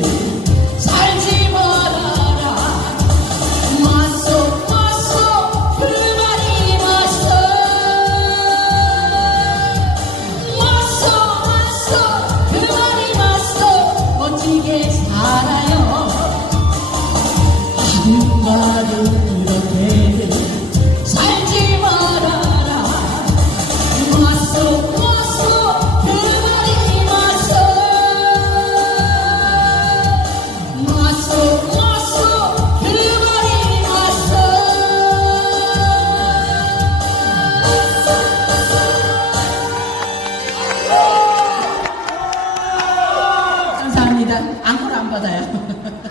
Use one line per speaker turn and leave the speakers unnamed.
살지 말아라. 마소 마소 그 말이 마소. 마소 마소 그 말이 마소. 멋지게 살아 发财呀